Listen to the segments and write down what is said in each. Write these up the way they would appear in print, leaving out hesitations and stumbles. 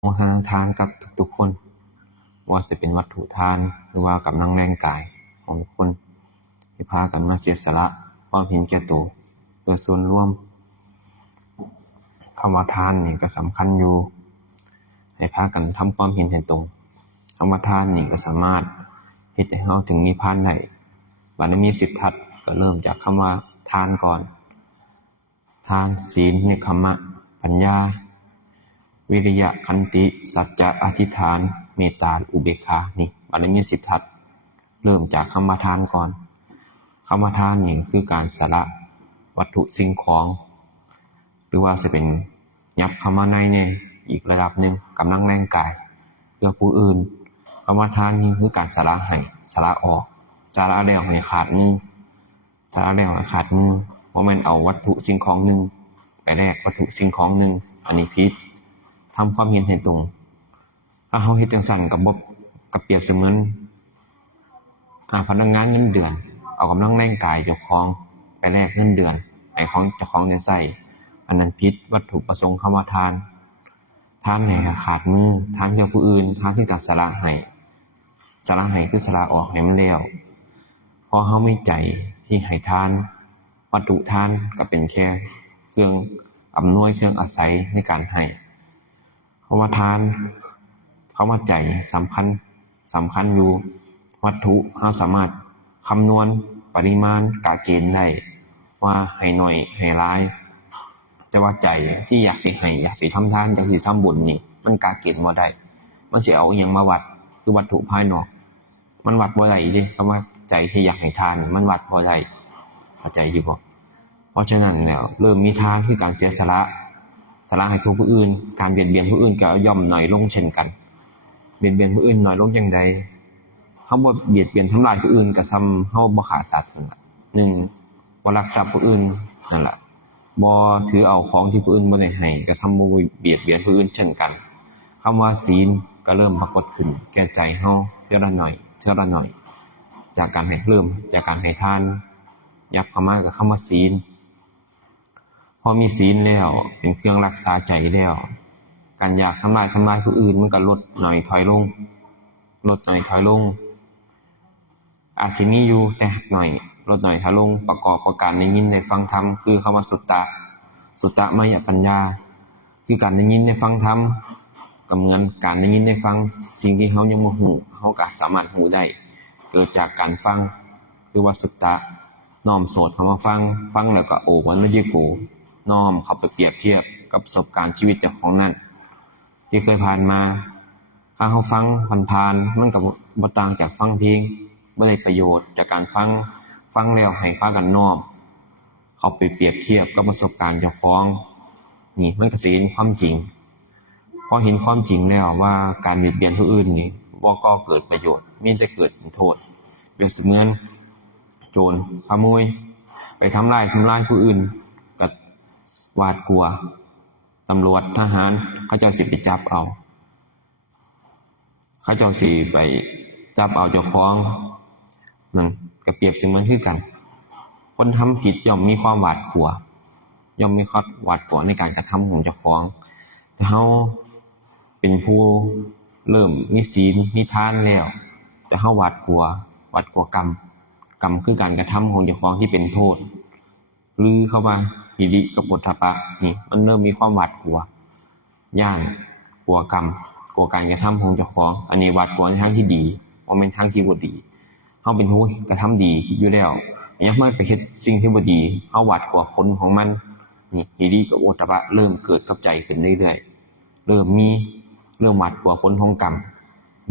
โมทนาทานกับทุกๆคนว่าจะเป็นวัตถุทานหรือว่ากำลังแรงกายของทุกคนที่พากันมาเสียสละความเห็นแก่ตัวเพื่อส่วนรวมคำว่าทานนี่ก็สำคัญอยู่ให้พากันทำความเห็นให้ตรงคำว่าทานนี่ก็สามารถเฮ็ดให้เราถึงนิพพานได้บารมี10ทัศก็เริ่มจากคำว่าทานก่อนทานศีลเนกขัมมะปัญญาวิริยะขันติสัจจะอธิษฐานเมตตาอุเบกขานี่บารมี10ทัศเริ่มจากคำว่าทานก่อนคำว่าทานนี่คือการสละวัตถุสิ่งของหรือว่าจะเป็นยับคำว่าในเนี่ยอีกระดับหนึ่งกำลังแรงกายเพื่อผู้อื่นคำว่าทานนี่คือการสละให้สละออกสละแล้วให้ขาดมือสละแล้วให้ขาดมือเพราะมันเอาวัตถุสิ่งของหนึ่งไปแลกวัตถุสิ่งของหนึ่งอันนี้ผิดทำความเห็นให้ตรงถ้าเฮาเฮ็ดจังซั่นกับเปรียบเสมือนพนักงานเงินเดือนเอากำลังแรงกายเจ้าของไปแลกเงินเดือนให้ของเจ้าของได้ใช้อันนั้นผิดวัตถุประสงค์คำว่าทานให้ขาดมือทานเพื่อผู้อื่นทานคือการสละให้คือสละออกให้มันแล้วพอเฮามีใจที่ให้ทานวัตถุทานก็เป็นแค่เครื่องอำนวยเครื่องอาศัยในการให้คำว่าทานคำว่าใจสำคัญอยู่วัตถุเฮาสามารถคำนวณปริมาณกะเกณฑ์ได้ว่าให้น้อยให้หลายแต่ว่าใจที่อยากสิให้อยากสิทำทานอยากสิทำบุญนี่มันกะเกณฑ์บ่ได้มันสิเอาอิหยังมาวัดคือวัตถุภายนอกมันวัดบ่ได้เด้คำว่าใจที่อยากให้ทานนี่มันวัดบ่ได้เข้าใจอยู่บ่เพราะฉะนั้นแล้วเริ่มมีทานคือการเสียสละให้ผู้อื่นการเบียดเบียนผู้อื่นก็ย่อมน้อยลงเช่นกันเบียดเบียนผู้อื่นน้อยลงจังใดเฮาบ่เบียดเบียนทำลายผู้อื่นก็ซ้ำเฮาบ่ฆ่าสัตว์นั่นล่ะ1บ่ลักทรัพย์ผู้อื่นนั่นล่ะบ่ถือเอาของที่ผู้อื่นบ่ได้ให้ก็ทำบ่เบียดเบียนผู้อื่นเช่นกันคำว่าศีลก็เริ่มปรากฏขึ้นแก่ใจเฮาเทื่อละหน่อยจากการให้ทานยับเข้ามากับคำว่าศีลพอมีศีลแล้วเป็นเครื่องรักษาใจแล้วการอยากทำลายผู้อื่นมันก็ลดหน่อยถอยลงอาจสิมีอยู่แต่หน่อยลดหน่อยถอยลงประกอบกับการได้ยินได้ฟังธรรมคือคำว่าสุตตะมยปัญญาคือการได้ยินได้ฟังธรรมก็เหมือนการได้ยินได้ฟังสิ่งที่เฮายังบ่ฮู้เฮาก็สามารถรู้ได้เกิดจากการฟังคือว่าสุตตะน้อมโสดคำว่าฟังแล้วก็โอวันวิจิโกน้อมเข้าไปเปรียบเทียบกับประสบการณ์ชีวิตเจ้าของนั้นที่เคยผ่านมาถ้าเฮาฟังผ่านๆมันก็บ่ต่างจากฟังเพลงบ่ได้ประโยชน์จากการฟังแล้วให้พากันน้อมเข้าไปเปรียบเทียบกับประสบการณ์เจ้าของนี่มันก็สิเห็นความจริงพอเห็นความจริงแล้วว่าการเบียดเบียนผู้อื่นนี่บ่ก่อเกิดประโยชน์มีแต่เกิดโทษเปรียบเสมือนโจรขโมยไปทำร้ายผู้อื่นก็หวาดกลัวตำรวจทหารเขาเจ้าสิไปจับเอาเขาเจ้าสิไปจับเอาเจ้าของนั่นก็เปรียบเสมือนคือกันคนทำผิดย่อมมีความหวาดกลัวในการกระทำของเจ้าของแต่เฮาเป็นผู้เริ่มมีศีลมีทานแล้วแต่เฮาหวาดกลัวกรรมคือการกระทำของเจ้าของที่เป็นโทษหรือเข้ามาหิริกับโอทธัปปะนี่มันเริ่มมีความหวาดกลัวย่านกลัวกรรมกลัวการกระทำของเจ้าของอันนี้หวาดกลัวในทางที่ดีบ่แม่นทางที่บ่ดีเฮาเป็นผู้กระทำดีอยู่แล้วยังไม่ไปเฮ็ดสิ่งที่บ่ดีเฮาหวาดกลัวผลของมันนี่หิริกับโอทธัปปะเริ่มเกิดกับใจขึ้นเรื่อยๆเริ่มหวาดกลัวผลของกรรม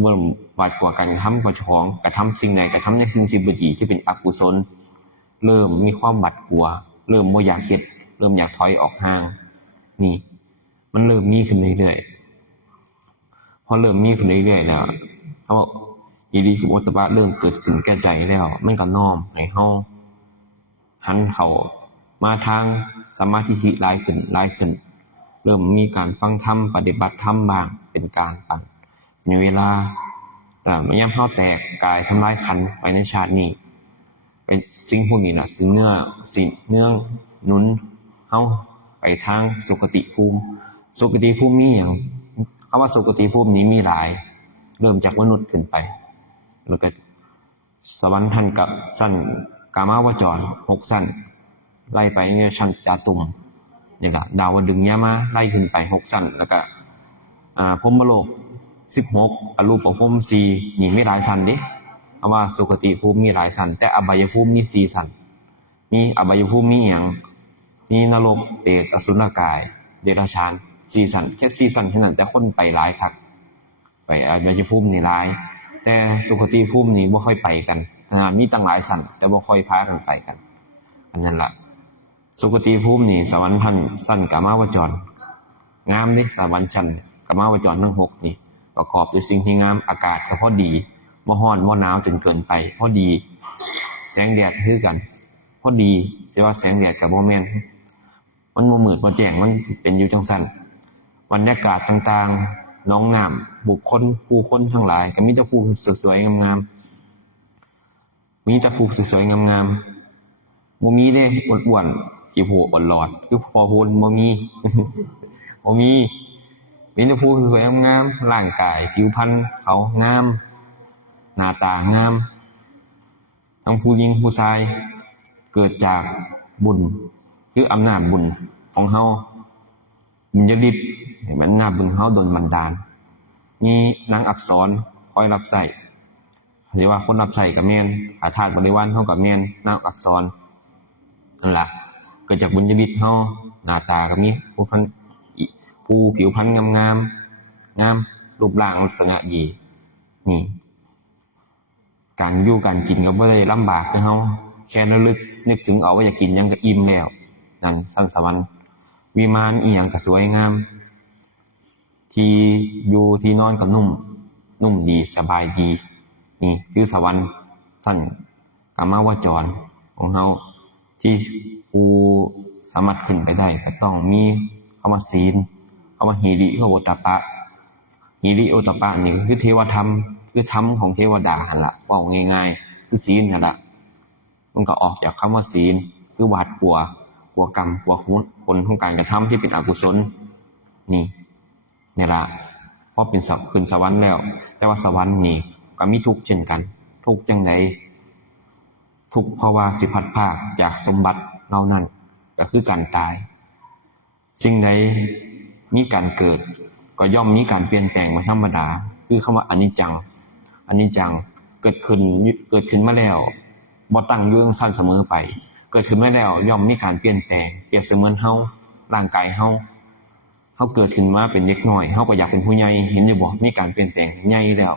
เริ่มหวาดกลัวการกระทำของเจ้าของกระทำสิ่งใดกระทำในสิ่งที่บ่ดีที่เป็นอกุศลเริ่มมีความหวาดกลัวเริ่มบ่อยากเฮ็ดเริ่มอยากถอยออกห่างนี่มันเริ่มมีขึ้นเรื่อยๆพอเริ่มมีขึ้นเรื่อยๆแล้วเขาหิริกับโอทธัปปะเริ่มเกิดขึ้นแก่ใจแล้วมันก็น้อมให้เฮาหันเข้ามาทางสัมมาทิฏฐิหลายขึ้นเริ่มมีการฟังธรรมปฏิบัติธรรมบ้างเป็นการในเวลายามเฮาแตกกายทำลายขันธ์ไปในชาตินี้เป็นสิ่งพวกนี้น่ะสิเนื่องหนุนเฮาไปทางสุคติภูมิมีหยัง คำว่าสุคติภูมินี้มีหลายเริ่มจากมนุษย์ขึ้นไปแล้วก็สวรรค์ชั้นกับชั้นกามาวจร6ชั้นไล่ไปในชั้นจาตุมอย่างละดาวดึงส์ยามาไล่ขึ้นไป6ชั้นแล้วก็พรหมโลก16อรูปพรหม4นี่มีหลายชั้นเด้คำว่าสุคติภูมิมีหลายชั้นแต่อบายภูมิมี4ชั้นมีอบายภูมิมีหยังมีนรกเปรตอสุรกายเดรัจฉาน4ชั้นแค่4ชั้นแค่นั้นแต่คนไปหลายคักไปอบายภูมินี่หลายแต่สุคติภูมินี่บ่ค่อยไปกันมีตั้งหลายชั้นแต่บ่ค่อยพากันไปกันอันนั้นล่ะสุคติภูมินี่สวรรค์ชั้นกามาวจรงามเด้สวรรค์ชั้นกามาวจรทั้ง6นี่ประกอบด้วยสิ่งที่งามอากาศก็พอดีบ่ร้อนบ่หนาวจนเกินไปพอดีแสงแดดคือกันพอดีสิว่าแสงแดดก็บ่แม่นมันบ่มืดบ่แจ้งมันเป็นอยู่จังซั่นบรรยากาศต่างๆน้องน้ำบุคคลผู้คนทั้งหลายก็มีแต่ผู้สวยๆงามๆมีแต่ผู้สวยๆงามๆบ่มีเด้อ้วนๆขี้โผล่อ่อนหลอดคือพอพูนบ่มี บ่มีแต่ผู้สวยงามๆร่างกายผิวพรรณเขางามหน้าตางามทั้งผู้หญิงผู้ชายเกิดจากบุญคืออำนาจบุญของเฮาบุญญาฤทธิ์อำนาจบุญเฮาดลบันดาลมีนางอักษรคอยรับใช้หรือว่าคนรับใช้ก็แม่นขาทาสบริวารเฮาก็แม่นนางอักษรนั่นล่ะเกิดจากบุญญาฤทธิ์เฮาหน้าตาก็มีผู้ผิวพรรณงามๆงามรูปร่างลักษณะดีนี่การอยู่การกินก็บ่ได้ลำบากคือเฮาแค่ระลึกนึกถึงเอาว่าอยากกินหยังก็อิ่มแล้วนั่นชั้นสวรรค์วิมานอีหยังก็สวยงามที่อยู่ที่นอนก็นุ่มดีสบายดีนี่คือสวรรค์ชั้นกามาวจรของเฮาที่ผู้สามารถขึ้นไปได้ก็ต้องมีคำว่าศีลคำว่าหิริโอตตัปปะหิริโอตตัปปะนี่ก็คือเทวธรรมคือธรรมของเทวดาหั่นล่ะเว้าง่ายๆคือศีลนั่นล่ะมันก็ออกจากคำว่าศีลคือหวาดกลัวกรรมกลัวผลของการกระทำที่เป็นอกุศลนี่ล่ะพอเป็นขึ้นสวรรค์แล้วแต่ว่าสวรรค์นี่ก็มีทุกข์เช่นกันทุกข์จังไดทุกข์เพราะว่าสิพัดพรากจากสมบัติเหล่านั้นก็คือการตายสิ่งใดมีการเกิดก็ย่อมมีการเปลี่ยนแปลงมาธรรมดาคือคำว่าอนิจจังเกิดขึ้นมาแล้วบ่ตั้งอยู่จังซั่นเสมอไปเกิดขึ้นมาแล้วย่อมมีการเปลี่ยนแปลงเปรียบเสมือนเฮาร่างกายเฮาเกิดขึ้นมาเป็นเด็กน้อยเฮาก็อยากเป็นผู้ใหญ่เห็นอยู่บ่มีการเปลี่ยนแปลงใหญ่แล้ว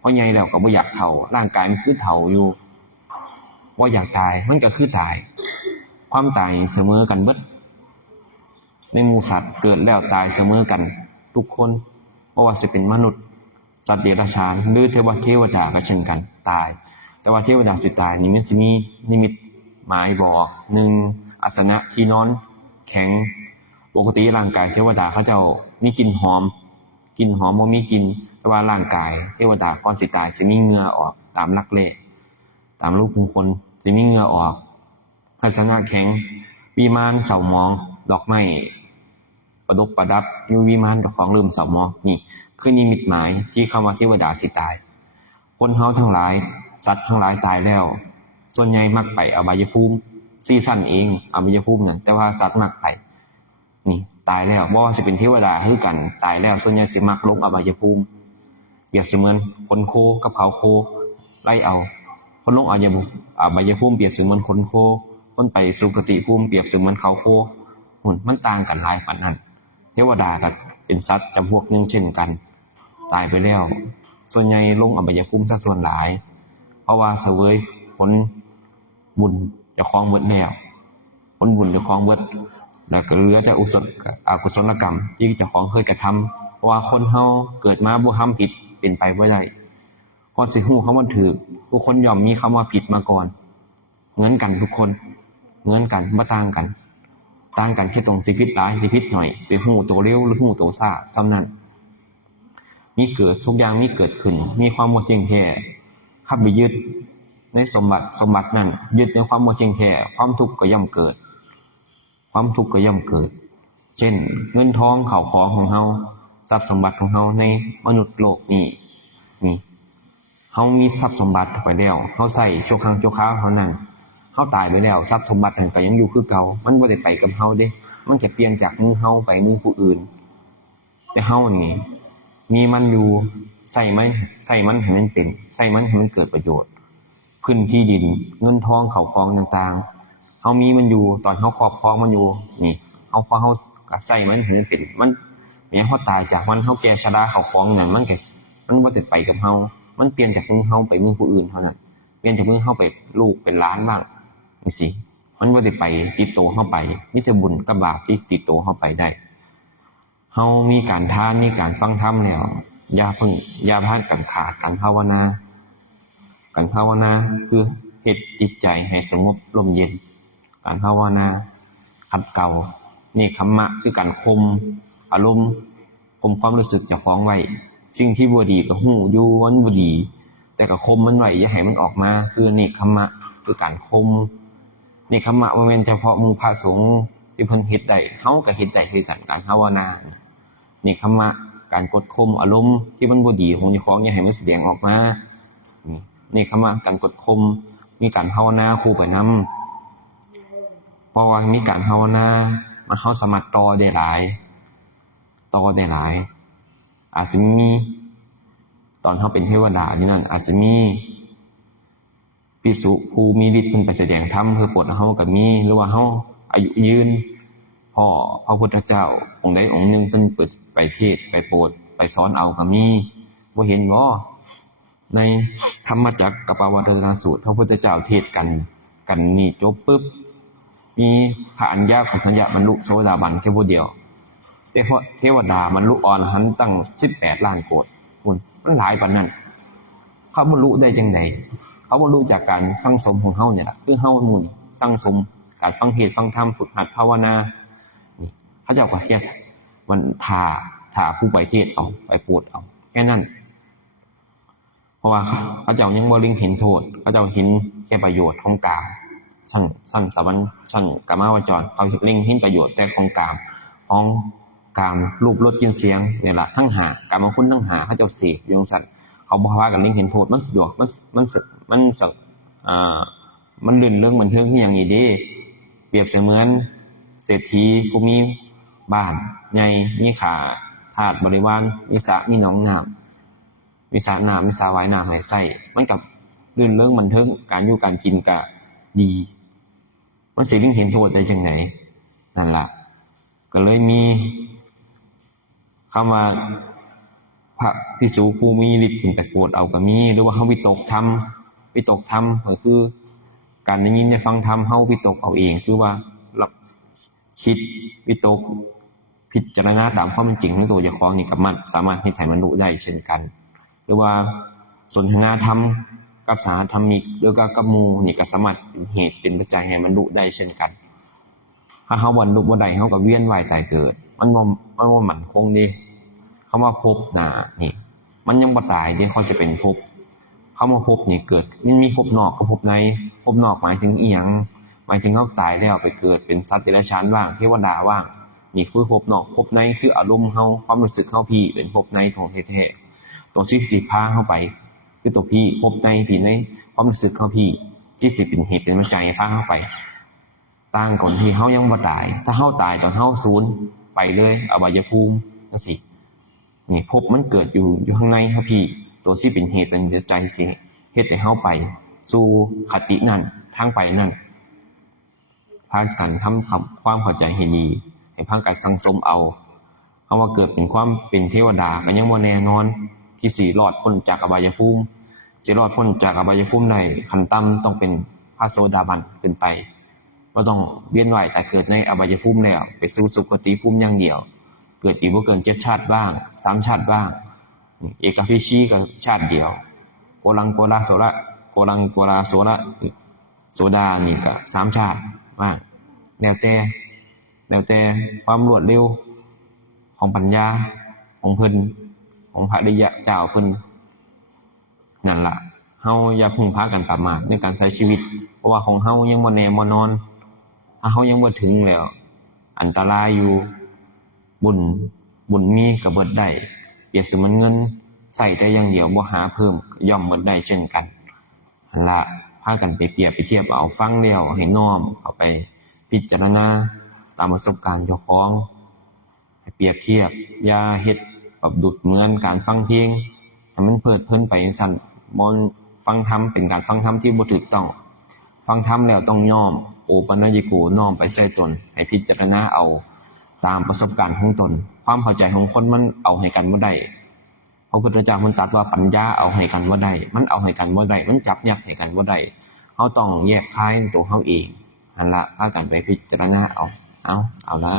พอใหญ่แล้วก็บ่อยากเฒ่าร่างกายมันคือเฒ่าอยู่บ่อยากตายมันก็คือตายความตายเสมอกันเบิดในหมู่สัตว์เกิดแล้วตายเสมอกันทุกคนบ่ว่าสิเป็นมนุษย์สัตว์เดรัจฉานหรือเทวดาก็เช่นกันตายแต่ว่าเทวดาสิตายนี่มันสิมีนิมิตหมายบอก1อาสนะที่นอนแข็งปกติร่างกายเทวดาเขาเจ้ามีกลิ่นหอมบ่มีกลิ่นแต่ว่าร่างกายเทวดาก่อนสิตายสิมีเหงื่อออกตามหลักเลขตามรูปมงคลสิมีเหงื่อออกอาสนะแข็งวิมานเสาหมองดอกไม้ประดับอยู่วิมานของเริ่มเสาหมองนี่คือนิมิตหมายที่คำว่าเทวดาสิตายคนเฮาทั้งหลายสัตว์ทั้งหลายตายแล้วส่วนใหญ่มักไปอบายภูมิซีซั่นเองอบายภูมินั่นแต่ว่าสัตว์มักไปนี่ตายแล้วบ่ว่าสิเป็นเทวดาคือกันตายแล้วส่วนใหญ่สิมักลงอบายภูมิเปรียบเสมือนคนโคกับเขาโคไล่เอาคนลงอบายภูมิเปรียบเสมือนคนโคคนไปสุคติภูมิเปรียบเสมือนเขาโคมันต่างกันหลายปานนั้นเทวดาก็เป็นสัตว์จำพวกนึงเช่นกันตายไปแล้วส่วนใหญ่ลงอบายภูมิซะส่วนหลายเพราะว่าเสวยผลบุญเจ้าของเบิดแล้วผลบุญเจ้าของเบิดแล้วก็เหลือแต่อกุศลกรรมที่เจ้าของเคยกระทำเพราะว่าคนเฮาเกิดมาบ่ทำผิดเป็นไปบ่ได้ก่อนสิฮู้คำว่าถูกทุกคนย่อมมีคำว่าผิดมาก่อนเหมือนกันทุกคนเหมือนกันบ่ต่างกันแค่ตรงสิผิดหลายสิผิดหน่อยสิฮู้ตัวเร็วหรือฮู้ตัวช้าส่ำนั้นมีเกิดทุกอย่างมีเกิดขึ้นมีความบ่จริงแท้ถ้าไปยึดในสมบัตินั้นยึดในความบ่จริงแท้ความทุกข์ก็ย่อมเกิดเช่นเงินทองข้าวของของเฮา ทรัพย์สมบัติของเฮาในมนุษย์โลกนี้นี่เฮามีทรัพย์สมบัติไปแล้วเฮาใช้ชั่วครั้งชั่วคราวเท่านั้นเฮาตายไปแล้วทรัพย์สมบัตินั้นก็ยังอยู่คือเก่ามันบ่ได้ไปกับเฮาเด้มันจะเปลี่ยนจากมือเฮาไปมือผู้อื่นแต่เฮานี่มีมันอยู่ใช้มันให้มันเป็นใช้มันให้มันเกิดประโยชน์พื้นที่ดินเงินทองเข้าของต่างๆเฮามีมันอยู่ตอนเฮาครอบครองมันอยู่นี่เฮาพอเฮาก็ใช้มันให้มันเป็นมันแม้เฮาตายจากมันเฮาแก่ชราเข้าของนั่นมันก็มันบ่ได้ไปกับเฮามันเปลี่ยนจากมือเฮาไปมือผู้อื่นเท่านั้นเปลี่ยนจากมือเฮาไปลูกเป็นหลานบ้างจังซี่มันบ่ได้ไปติดตัวเฮาไปมีแต่บุญกับบาปที่ติดตัวเฮาไปได้เฮามีการทานมีการฟังธรรมแล้วอย่าพลาดกันขาดกันภาวนาคือเฮ็ดจิตใจให้สงบร่มเย็นการภาวนาขัดเกลานี่คัมมะคือการข่มอารมณ์ข่มความรู้สึกเจ้าของไว้สิ่งที่บ่ดีก็ฮู้อยู่ว่ามันบ่ดีแต่ก็ข่มมันไว้อย่าให้มันออกมาคือนี่คัมมะคือการข่มนี่คัมมะบ่แม่นเฉพาะหมู่พระสงฆ์ที่เพิ่นเฮ็ดได้เฮาก็เฮ็ดได้คือกันการภาวนานี่คัมมะการกดข่มอารมณ์ที่มันบ่ดีของเจ้าของอย่าให้มันแสดงออกมานี่คัมมะการกดข่มมีการภาวนาคู่ไปนำเพราะว่ามีการภาวนามันเฮาสามารถต่อได้หลายอาจสิมีตอนเฮาเป็นเทวดาอยู่นั่นอาจสิมีภิกษุผู้มีฤทธิ์เพิ่นไปแสดงธรรมเพื่อโปรดเฮาก็มีหรือว่าเฮาอายุยืนพระพุทธเจ้าองค์ใดองค์หนึ่งเพิ่นเปิดไปเทศไปโปรดไปสอนเอาก็มีบ่เห็นบ่ในธรรมจักรกับปวัตตนสูตรพระพุทธเจ้าเทศกันนี่จบปึ๊บมีพระอัญญาของพระญาบรรลุโสดาบันแค่ผู้เดียวแต่เพราะเทวดาบรรลุอรหันต์ตั้ง18ล้านโกฏมันหลายปานนั้นเขาบรรลุได้จังได๋เขาบรรลุจากการสั่งสมของเฮาเนี่ยล่ะคือเฮาหมู่นี่สั่งสมการฟังเทศน์ฟังธรรมฝึกหัดภาวนานี่เขาเจ้าก็แค่วันท่าผู้ไปเทศน์เอาไปโปรดเอาแค่นั้นเพราะว่าเขาเจ้ายังบ่เล็งเห็นโทษเขาเจ้าเห็นแค่ประโยชน์ของกามชั้นสวรรค์ชั้นกามาวจรเขาเล็งเห็นประโยชน์แต่ของกามของกามรูปรสกลิ่นเสียงนี่ล่ะทั้ง5กามคุณทั้ง5เขาเจ้าเสพอยู่จังซั่นเขาบ่ว่ากันเล็งเห็นโทษมันสะดวกมันลื่นเริงบันเทิงคือหยังนี่เด้เปรียบเสมือนเศรษฐีผู้มีบ้านใหญ่มีข้าทาสบริวารมีสระมีหนองน้ำมีสระน้ำมีสระว่ายน้ำให้ใช้มันก็ลื่นเริงบันเทิงการอยู่การกินก็ดีมันสิเล็งเห็นโทษได้จังได๋นั่นล่ะก็เลยมีคำว่าพระภิกษุผู้มีฤทธิ์เพิ่นไปโปรดเอาก็มีหรือว่าเฮาวิตกธรรมก็คือการได้ยินได้ฟังธรรมเฮาวิตกเอาเองคือว่ารับคิดวิตกพิจารณาตามความเป็นจริงของตัวเจ้าของนี่ก็มันสามารถเฮ็ดให้บรรลุได้เช่นกันหรือว่าสนทนาธรรมกับสาธรรมิกหรือกับหมู่นี่ก็สามารถเป็นเหตุเป็นปัจจัยให้บรรลุได้เช่นกันถ้าเฮาบรรลุบ่ได้เฮาก็เวียนว่ายตายเกิดมันบ่มั่นคงเด้คำว่าภพน่ะนี่มันยังบ่ตายเด้คนสิเป็นภพคำว่าภพนี่เกิดมันมีภพนอกกับภพในภพนอกหมายถึงอีหยังหมายถึงเฮาตายแล้วไปเกิดเป็นสัตว์เดรัจฉานบ้างเทวดาบ้างนี่คือภพนอกภพในคืออารมณ์เฮาความรู้สึกเฮาพี่เป็นภพในของแท้ๆตัวสิพาเฮาไปคือตัวพี่ภพในพี่ในความรู้สึกเฮาพี่ที่สิเป็นเหตุเป็นปัจจัยพาเฮาไปต่างก่อนที่เฮายังบ่ตายถ้าเฮาตายตอนเฮาสูญไปเลยอบายภูมิจังซี่นี่ภพมันเกิดอยู่ข้างในครับพี่ตัวที่เป็นเหตุเป็นปัจจัยสิเฮ็ดให้เฮาไปสู่คตินั้นทางไปนั้นพากันทำความเข้าใจให้ดีให้พากันสังสมเอาคำว่าเกิดเป็นเทวดาก็ยังบ่แน่นอนที่สิรอดพ้นจากอบายภูมิสิรอดพ้นจากอบายภูมิได้ขั้นต่ำต้องเป็นพระโสดาบันขึ้นไปบ่ต้องเวียนว่ายตายเกิดในอบายภูมิแล้วไปสู่สุคติภูมิอย่างเดียวเกิดอีกบ่เกิน7ชาติบ้าง3ชาติบ้างเอกภิชีก็ชาติเดียวโกลังโกลาโสระโสดานี่ก็3ชาติบ้างแล้วแต่ความรวดเร็วของปัญญาของเพิ่นของพระอริยะเจ้าเพิ่นนั่นล่ะเฮาอย่าพึ่งพากันประมาทในการใช้ชีวิตเพราะว่าของเฮายังบ่แน่บ่นอนถ้าเฮายังบ่ถึงแล้วอันตรายอยู่บุญ บุญมีก็เบิดได้เปรียบเสมือนเงินใช้ได้อย่างเดียวบ่หาเพิ่มก็ย่อมเบิดได้เช่นกันหั่นล่ะพากันไปเปรียบไปเทียบเอาฟังแล้วให้น้อมเข้าไปพิจารณาตามประสบการณ์เจ้าของให้เปรียบเทียบอย่าเฮ็ดแบบดุจเหมือนการฟังเพลงให้มันเพลิดเพลินไปจังซั่นบ่ฟังธรรมเป็นการฟังธรรมที่บ่ถูกต้องฟังธรรมแล้วต้องยอมโอปัญญิโกน้อมไปใส่ตนให้พิจารณาเอาตามประสบการณ์ของตนความเข้าใจของคนมันเอาให้กันบ่ได้พระพุทธเจ้ามันตรัสว่าปัญญาเอาให้กันบ่ได้มันเอาให้กันบ่ได้มันจับยัดให้กันบ่ได้เฮาต้องแยกคายตัวเฮาเองหั่นล่ะพากันไปพิจารณาเอาละ